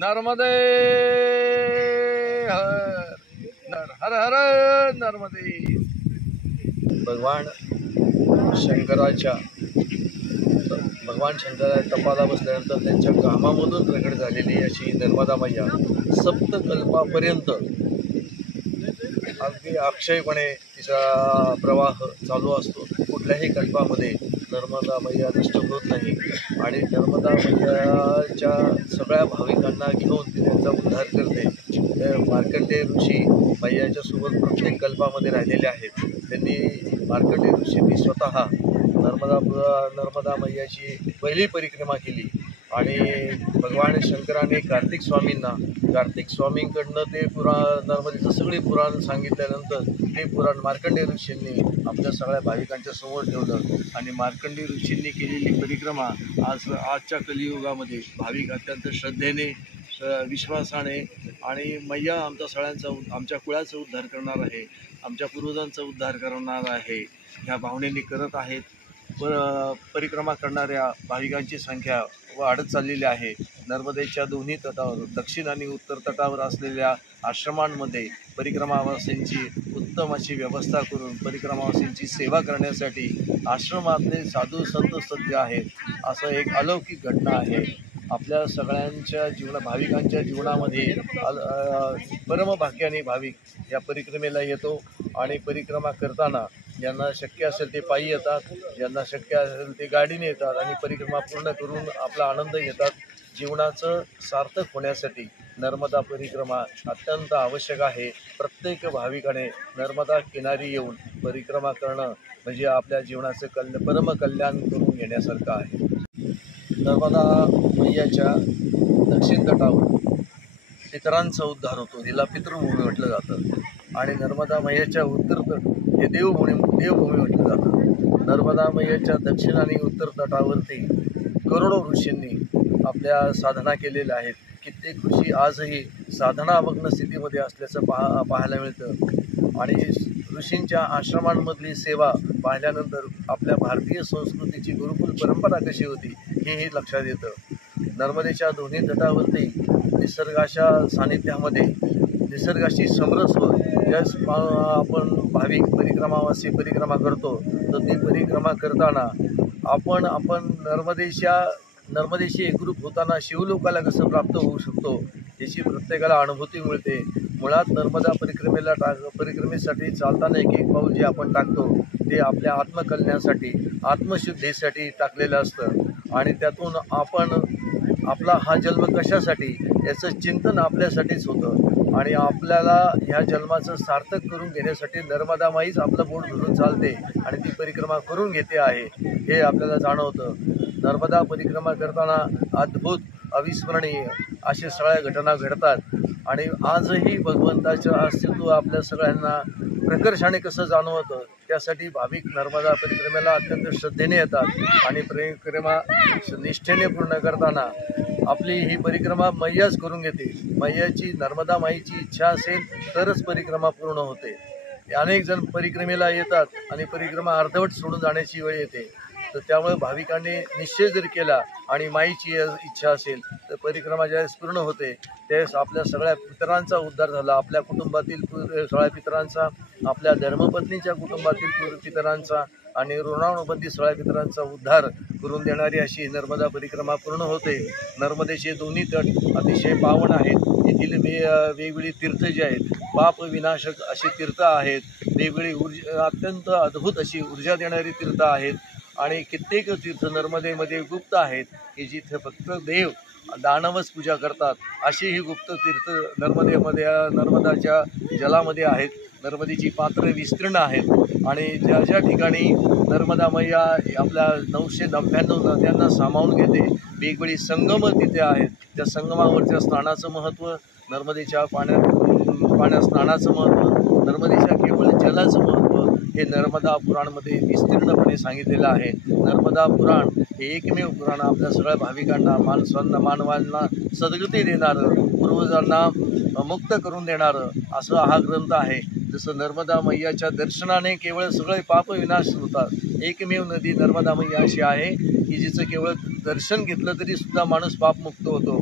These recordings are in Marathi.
नर्मदे हर हर नर्मदे। भगवान शंकराच्या तपाला बसल्यानंतर त्यांच्या कामामधून प्रकट झालेली अशी नर्मदा मैया सप्तकल्पापर्यंत अगदी अक्षयपणे तिचा प्रवाह चालू असतो। कुठल्याही कल्पामध्ये नर्मदा मैया नष्ट होत नाही आणि नर्मदा मैयाच्या सगळ्या भाविकांना घेऊन ती त्यांचा उद्धार करते। मार्कंडेय ऋषी मैयाच्या सोबत प्रत्येक कल्पामध्ये राहिलेले आहेत। त्यांनी मार्कंडेय ऋषींनी स्वतः नर्मदा मैयाची पहिली परिक्रमा केली आणि भगवान शंकराने कार्तिक स्वामींकडनं ते नर्मदेचं सगळे पुराण सांगितल्यानंतर ते पुराण मार्कंडेय ऋषींनी आपल्या सगळ्या भाविकांच्या समोर ठेवलं आणि मार्कंडेय ऋषींनी केलेली परिक्रमा आजच्या कलियुगामध्ये भाविक अत्यंत श्रद्धेने विश्वासाने आणि मैया आमच्या कुळाचा उद्धार करणार आहे, आमच्या पूर्वजांचा उद्धार करणार आहे ह्या भावनेने करत आहेत। परिक्रमा करणाऱ्या भाविकांची संख्या वाढत चाललेली आहे। नर्मदेच्या दोन्ही तटावर दक्षिण आणि उत्तर तटावर असलेल्या आश्रमांमध्ये परिक्रमावासींची उत्तम अशी व्यवस्था करून परिक्रमावासींची सेवा करण्यासाठी आश्रमातले साधू संत सज्ज आहेत। असं एक अलौकिक घटना आहे। आपल्या सगळ्यांच्या भाविकांच्या जीवनामध्ये परमभाग्याने भाविक या परिक्रमेला येतो आणि परिक्रमा करताना ज्यांना शक्य असेल ते पायी येतात, ज्यांना शक्य असेल ते गाडीने येतात आणि परिक्रमा पूर्ण करून आपला आनंद घेतात। जीवनाचं सार्थक होण्यासाठी नर्मदा परिक्रमा अत्यंत आवश्यक आहे। प्रत्येक भाविकाने नर्मदा किनारी येऊन परिक्रमा करणं म्हणजे आपल्या जीवनाचं परमकल्याण करून घेण्यासारखं आहे। नर्मदा मैयाच्या दक्षिण तटावर पितरांचा उद्धार होतो, हिला पितृभूमी म्हटलं जातं आणि नर्मदा मैयाच्या उत्तर तट हे देवभूमी म्हटलं जातं। नर्मदा मैयाच्या दक्षिण आणि उत्तर तटावरती करोडो ऋषींनी आपल्या साधना केलेल्या आहेत। कित्येक ऋषी आजही साधनामग्न स्थितीमध्ये असल्याचं पाहायला मिळतं आणि ऋषींच्या आश्रमांमधली सेवा पाहिल्यानंतर आपल्या भारतीय संस्कृतीची गुरुकुल परंपरा कशी होती हेही लक्षात येतं। नर्मदेच्या दोन्ही तटावरती निसर्गाच्या सानिध्यामध्ये निसर्गाशी समरस ज्यास आपण भाविक परिक्रमा करतो तर ती परिक्रमा करताना आपण नर्मदेशी एकरूप होताना शिवलोकाला कसं प्राप्त होऊ शकतो याची प्रत्येकाला अनुभूती मिळते। मुळात नर्मदा परिक्रमेसाठी चालताना एक पाऊल जे आपण टाकतो ते आपल्या आत्मकल्याणासाठी आत्मशुद्धीसाठी टाकलेलं असतं आणि त्यातून आपला हा जन्म कशासाठी याचं चिंतन आपल्यासाठीच होतं आणि आपल्याला ह्या जन्माचं सार्थक करून घेण्यासाठी नर्मदा माईच आपलं बोट धरून चालते आणि ती परिक्रमा करून घेते आहे हे आपल्याला जाणवतं। नर्मदा परिक्रमा करताना अद्भुत अविस्मरणीय अशा सगळ्या घटना घडतात आणि आजही भगवंताचं अस्तित्व आपल्या सगळ्यांना प्रकर्षाने कसं जाणवतं त्यासाठी भाविक नर्मदा परिक्रमेला अत्यंत श्रद्धेने येतात आणि परिक्रमा निष्ठेने पूर्ण करताना आपली ही परिक्रमा मैयाच करून घेते। मैयाची नर्मदा माईची इच्छा असेल तरच परिक्रमा पूर्ण होते। अनेक जण परिक्रमेला येतात आणि परिक्रमा अर्धवट सोडून जाण्याची वेळ येते, तर त्यामुळे भाविकांनी निश्चय जर केला आणि माईची इच्छा असेल तर परिक्रमा ज्यावेळेस पूर्ण होते त्यावेळेस आपल्या सगळ्या पितरांचा उद्धार झाला, आपल्या कुटुंबातील सगळ्या पितरांचा, आपल्या धर्मपत्नीच्या कुटुंबातील पितरांचा आणि ऋणानुबंधी सगळ्या पितरांचा उद्धार करून देणारी अशी नर्मदा परिक्रमा पूर्ण होते। नर्मदेचे दोन्ही तट अतिशय पावन आहेत। येथील वेगवेगळी तीर्थ जे आहेत पाप विनाशक अशी तीर्थ आहेत, वेगवेगळी अत्यंत अद्भुत अशी ऊर्जा देणारी तीर्थ आहेत आणि कित्येक तीर्थ नर्मदेमध्ये गुप्त आहेत की जिथे फक्त देव दानवच पूजा करतात अशी ही गुप्त तीर्थ नर्मदाच्या जलामध्ये आहेत। नर्मदेची पात्र विस्तीर्ण आहेत आणि ज्या ठिकाणी नर्मदा मैया आपल्या 999 नद्यांना सामावून घेते, वेगवेगळी संगम तिथे आहेत। त्या संगमावरच्या स्नानाचं महत्त्व, नर्मदेच्या पाण्यात स्नानाचं महत्त्व, नर्मदेच्या केवळ जलाचं महत्त्व हे नर्मदा पुराणमध्ये विस्तीर्णपणे सांगितलेलं आहे। नर्मदा पुराण हे एकमेव पुराण आपल्या सगळ्या भाविकांना मानवांना सद्गती देणारं, पूर्वजांना मुक्त करून देणारं असं हा ग्रंथ आहे। जसं नर्मदा मैयाच्या दर्शनाने केवळ सगळे पाप विनाश होतात। एकमेव नदी नर्मदा मैया अशी आहे की जिचं केवळ दर्शन घेतलं तरी सुद्धा माणूस पापमुक्त होतो।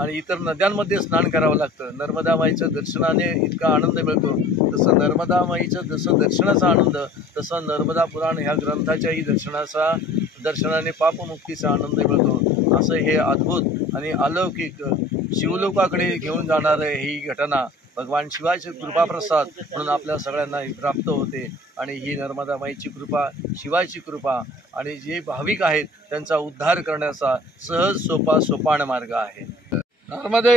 आणि इतर नद्यांमध्ये स्नान करावं लागतं. नर्मदा माईचं दर्शनाने इतका आनंद मिळतो. तसं नर्मदा माईचं जसं दर्शनाचा आनंद, तसं नर्मदा पुराण ह्या ग्रंथाच्याही दर्शनाने पापमुक्तीचा आनंद मिळतो. असं हे अद्भुत आणि अलौकिक शिवलोकाकडे घेऊन जाणारं ही घटना भगवान शिवाचे कृपाप्रसाद म्हणून आपल्या सगळ्यांना प्राप्त होते. आणि ही नर्मदा माईची कृपा, शिवाची कृपा आणि जे भाविक आहेत त्यांचा उद्धार करण्याचा सहज सोपा सोपान मार्ग आहे. नर्मदे